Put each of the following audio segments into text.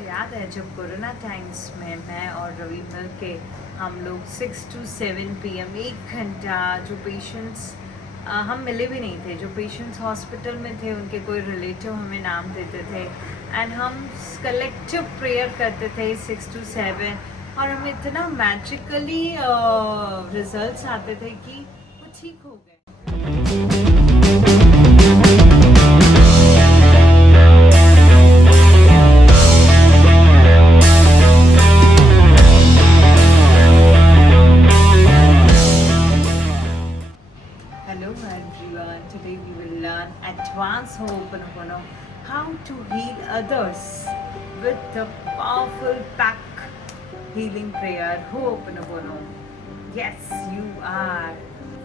याद है जब कोरोना टाइम्स में मैं और रवि मिल के हम लोग 6 to 7 PM 1 घंटा जो पेशेंट्स हम मिले भी नहीं थे, जो पेशेंट्स हॉस्पिटल में थे उनके कोई रिलेटिव हमें नाम देते थे एंड हम कलेक्टिव प्रेयर करते थे 6 to 7 और हमें इतना मैजिकली रिजल्ट्स आते थे कि वो ठीक हो गए। Hello everyone, today we will learn advanced Ho'oponopono, how to heal others with the powerful pack healing prayer Ho'oponopono. Yes, you are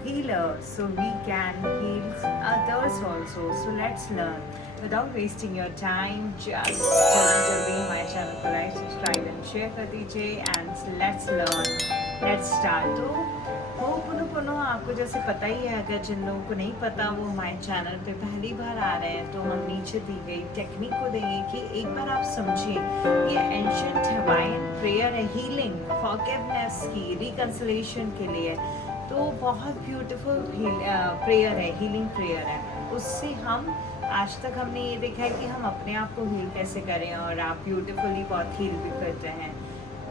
healer, so we can heal others also. So let's learn. Without wasting your time, just जल्दी हमारे channel को like, subscribe and share कर दीजिए and let's learn, let's start. तो हो'ओपोनोपोनो आपको जैसे पता ही है, अगर जिन लोगों को नहीं पता वो हमारे चैनल पे पहली बार आ रहे हैं तो हम नीचे दी गई टेक्निक को देंगे कि एक बार आप समझिए। ये एंशिएंट हवाइयन प्रेयर है, हीलिंग, फॉरगिवनेस की, रिकंसिलिएशन के लिए। तो बहुत ब्यूटीफुल प्रेयर है, हीलिंग प्रेयर है। उससे हम आज तक हमने ये देखा है कि हम अपने आप को हील कैसे करें और आप ब्यूटीफुली बहुत हील भी करते हैं।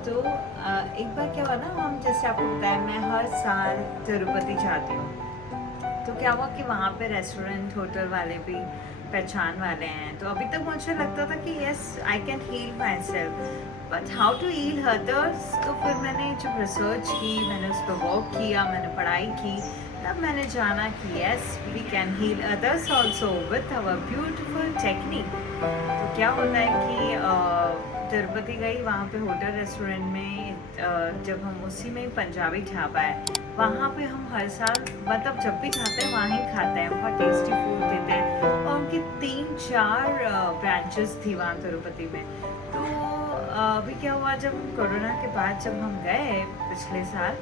तो एक बार क्या हुआ ना, हम जैसे आपको पता है मैं हर साल तिरुपति जाती हूँ। तो क्या हुआ कि वहाँ पे रेस्टोरेंट होटल वाले भी पहचान वाले हैं। तो अभी तक मुझे लगता था कि yes I can heal myself, but how to heal others. तो फिर मैंने जब रिसर्च की, मैंने उस पर वर्क किया, मैंने पढ़ाई की, तब मैंने जाना कि yes we can heal others also with our beautiful technique. तो क्या होता है कि तिरुपति गई, वहाँ पे होटल रेस्टोरेंट में जब हम उसी में पंजाबी ढाबा है, वहाँ पे हम हर साल मतलब जब भी जाते हैं वहाँ ही खाते हैं, बहुत टेस्टी फूड देते हैं। और उनकी 3-4 ब्रांचेस थी वहाँ तिरुपति में। तो अभी क्या हुआ, जब कोरोना के बाद जब हम गए पिछले साल,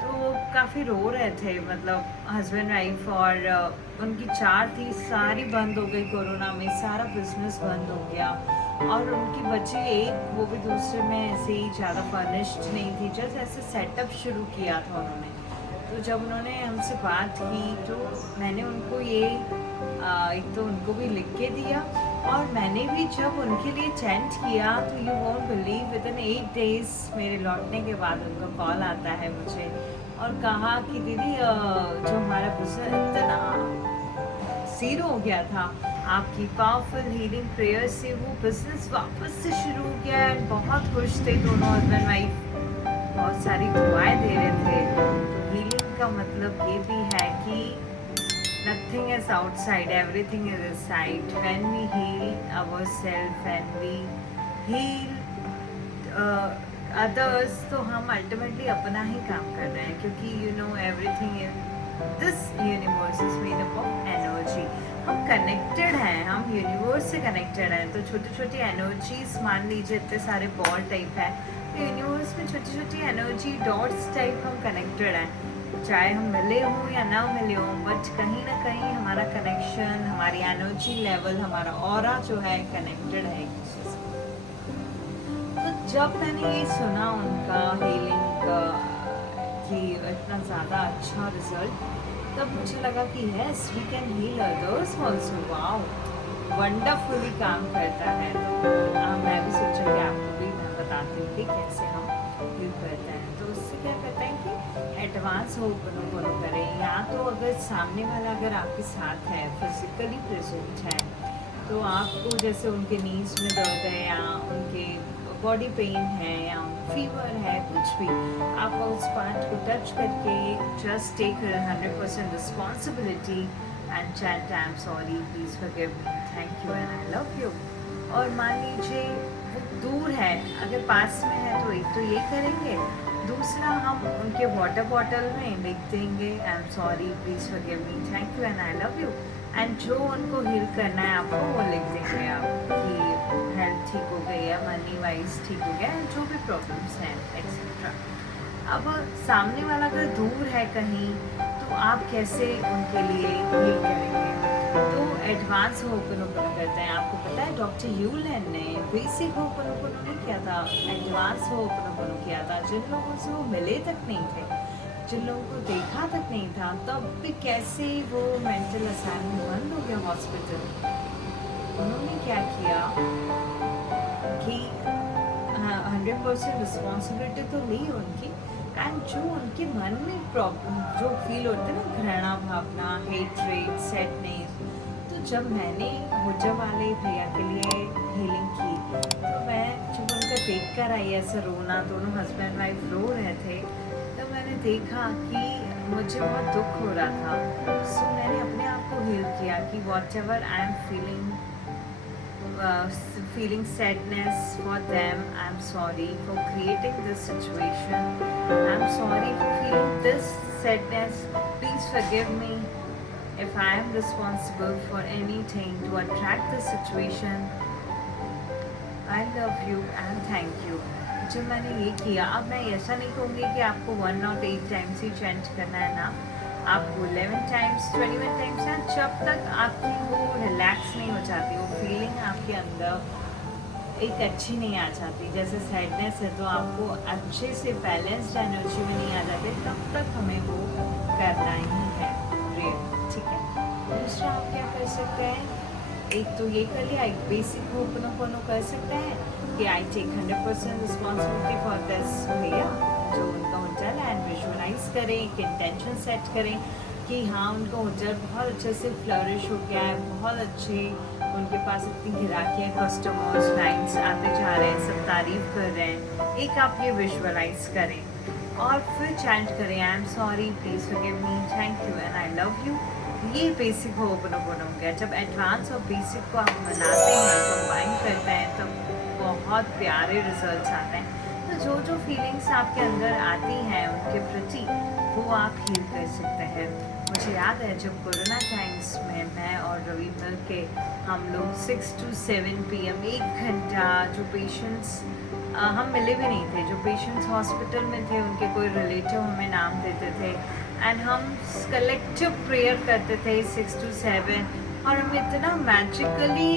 तो काफ़ी रो रहे थे, मतलब हस्बैंड वाइफ, और उनकी 4 थी, सारी बंद हो गई कोरोना में, सारा बिजनेस बंद हो गया। और उनकी बच्ची एक, वो भी दूसरे में ऐसे ही ज़्यादा फर्निश्ड नहीं थी, जस्ट ऐसे सेटअप शुरू किया था उन्होंने। तो जब उन्होंने हमसे बात की तो मैंने उनको ये एक तो उनको भी लिख के दिया, और मैंने भी जब उनके लिए चैंट किया तो you won't believe with in 8 days मेरे लौटने के बाद उनका कॉल आता है मुझे और कहा कि दीदी जो हमारा बिजनेस इतना ज़ीरो हो गया था, आपकी पावरफुल हीलिंग प्रेयर से वो बिजनेस वापस से शुरू हो गया। एंड बहुत खुश थे दोनों हस्बैंड वाइफ, बहुत सारी दुआएं दे रहे थे। तो हीलिंग का मतलब ये भी है कि nothing is outside, everything is inside. When we heal ourselves and we heal others, तो हम ultimately अपना ही काम कर रहे हैं, क्योंकि you know everything in this universe is made up of energy. हम कनेक्टेड हैं, हम यूनिवर्स से कनेक्टेड हैं। तो छोटी छोटी एनर्जीज, मान लीजिए इतने सारे बॉल टाइप है, तो यूनिवर्स में छोटी छोटी एनर्जी डॉट्स टाइप हम कनेक्टेड हैं, चाहे हम मिले हों या ना मिले हों, बट कहीं ना कहीं हमारा कनेक्शन, हमारी एनर्जी लेवल, हमारा ऑरा जो है कनेक्टेड है एक दूसरे से। तो जब मैंने ये सुना उनका हीलिंग का कि इतना ज़्यादा अच्छा रिजल्ट, तब मुझे लगा कि yes we can heal others also. Wow, wonderfully काम करता है। तो मैं भी सोचा कि आपको भी मैं बताती हूँ कि कैसे हम हील करते हैं। तो उससे क्या करते हैं कि एडवांस हो'ओपोनोपोनो करें, या तो अगर सामने वाला अगर आपके साथ है, फिजिकली प्रेजेंट है, तो आपको जैसे उनके नीज में दर्द है या उनके बॉडी पेन है या फीवर है, कुछ भी, आप उस पार्ट को टच करके just take 100% responsibility and chant I am sorry, please forgive me, thank you and I love you. और मान लीजिए वो दूर है, अगर पास में है तो एक तो ये करेंगे, दूसरा हम उनके वाटर बॉटल में लिख देंगे आई am sorry, please forgive me, thank you and I love you. And जो उनको हील करना है आपको वो लिख देंगे आप कि हेल्थ ठीक हो गई है, मनी वाइज ठीक हो गया, जो भी प्रॉब्लम्स हैं एक्सेट्रा। अब सामने वाला अगर दूर है कहीं, तो आप कैसे उनके लिए हील करेंगे? तो एडवांस होपनोपोनो करते हैं। आपको पता है डॉक्टर यूलेन ने बेसिक होपनोपोनो नहीं किया था, एडवांस होपनोपोनो किया था। जिन लोगों से वो मिले तक नहीं थे, जिन लोगों को देखा तक नहीं था, तब भी कैसे वो मेंटल असाइलम बंद हो गया हॉस्पिटल। उन्होंने क्या किया कि 100% रिस्पॉन्सिबिलिटी तो ली उनकी, एंड जो उनके मन में प्रॉब्लम जो फील होते ना, घृणा भावना, हेट्रेड, सैडनेस, तो जब मैंने हुज्जा वाले भैया के लिए हीलिंग की, तो मैं जब उनका देख कर आई ऐसा रोना, दोनों हस्बैंड वाइफ रो रहे थे, तो मैंने देखा कि मुझे बहुत दुख हो रहा था। सो मैंने अपने आप को हील किया कि what ever I am feeling sadness for them. I'm sorry for creating this situation. I'm sorry for feeling this sadness. Please forgive me if I am responsible for anything to attract this situation. I love you and thank you. जब मैंने ये किया, अब मैं ऐसा नहीं कहूँगी कि आपको 108 टाइम्स ही चेंज करना है ना, आपको 11 टाइम्स 21 टाइम्स है, जब तक आपकी वो रिलैक्स नहीं हो जाती, वो फीलिंग आपके अंदर एक अच्छी नहीं आ जाती। जैसे सैडनेस है तो आपको अच्छे से बैलेंस्ड एनर्जी में नहीं आ जाती, तब तक हमें वो करना ही है प्रेयर, ठीक है। दूसरा आप क्या कर सकते हैं, एक तो ये कर लिया, एक बेसिक होपनोपोनो कर सकते हैं कि I take 100% responsibility for this भैया जो उनका होटल है, एंड विजुअलाइज करें, एक इंटेंशन सेट करें कि हाँ उनका होटल बहुत अच्छे से फ्लरिश हो गया है, बहुत अच्छे उनके पास इतनी गिराकी है, कस्टमर्स लाइन्स आते जा रहे हैं, सब तारीफ कर रहे हैं। एक आप ये विजुअलाइज करें और फिर चैंट करें, आई am sorry, please forgive me, thank you and I love you. ये बेसिक होपनोपोनो हो गया। जब एडवांस और बेसिक को आप मनाते हैं, कंबाइन करते हैं, तो बहुत प्यारे रिजल्ट्स आते हैं। तो जो जो फीलिंग्स आपके अंदर आती हैं उनके प्रति, वो आप हील कर सकते हैं। मुझे याद है जब कोरोना टाइम्स में मैं और रवि मिल के हम लोग 6 to 7 PM 1 घंटा जो पेशेंट्स, हम मिले भी नहीं थे, जो पेशेंट्स हॉस्पिटल में थे उनके कोई रिलेटिव हमें नाम देते थे, एंड हम कलेक्टिव प्रेयर करते थे 6 to 7, और हमें इतना मैजिकली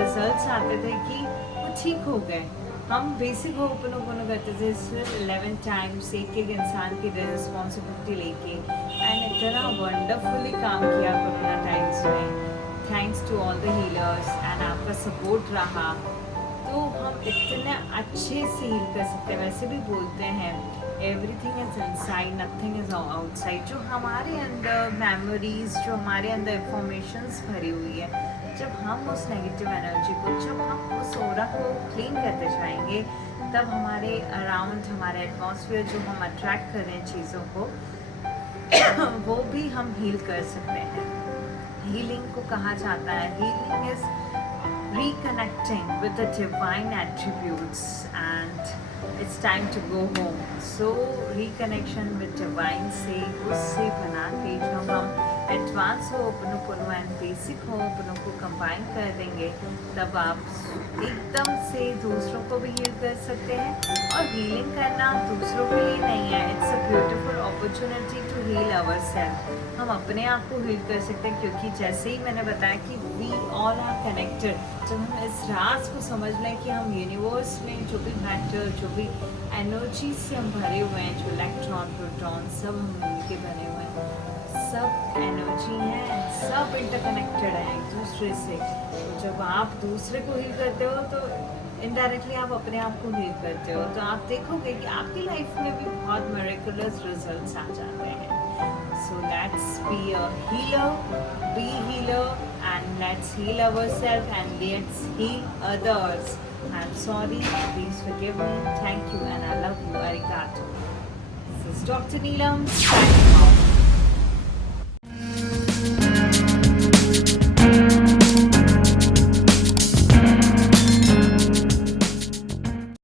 रिजल्ट्स आते थे कि वो ठीक हो गए। हम बेसिक होपनोपोनो करते थे सिर्फ 11 टाइम्स, एक एक इंसान की रिस्पॉन्सिबिलिटी लेके, एंड इतना वंडरफुली काम किया कोरोना टाइम्स में, thanks to all the healers, and आपका सपोर्ट रहा, तो हम इतने अच्छे से हील कर सकते हैं। वैसे भी बोलते हैं everything is inside, nothing is outside. जो हमारे अंदर मेमोरीज, जो हमारे अंदर इंफॉर्मेशंस भरी हुई है, जब हम उस नेगेटिव एनर्जी को, जब हम उस ऑरा को क्लीन करते जाएंगे, तब हमारे अराउंड, हमारे एटमॉस्फेयर जो हम अट्रैक्ट कर रहे हैं चीज़ों को वो भी हम हील कर सकते हैं। हीलिंग को कहा जाता है, healing is reconnecting with the divine attributes, and it's time to go home. So reconnection with divine से उससे बना के जो हम एडवांस होपनोपोनो एंड बेसिक होपनोपोनो को कंबाइन कर देंगे, तब आप एकदम से दूसरों को भी हील कर सकते हैं। और हीलिंग करना दूसरों के लिए नहीं है, it's a beautiful opportunity to heal ourselves. हम अपने आप को हील कर सकते हैं, क्योंकि जैसे ही मैंने बताया कि वी ऑल आर कनेक्टेड। जब हम इस राज को समझ लें कि हम यूनिवर्स में जो भी मैटर, जो भी एनर्जी से हम भरे हुए हैं, जो इलेक्ट्रॉन, प्रोटॉन, सब हम मिलके बने हुए हैं, सब एनर्जी है, सब इंटरकनेक्टेड है एक दूसरे से। तो जब आप दूसरे को हील करते हो, तो इनडायरेक्टली आप अपने आप को हील करते हो, तो आप देखोगे कि आपकी लाइफ में भी बहुत मिरेकुलस रिजल्ट्स आ जाते हैं। So let's be a healer, be healer, and let's heal ourselves and let's heal others. I'm sorry, please forgive me, thank you, and I love you. Arigato. This is Dr. Neelam signing off.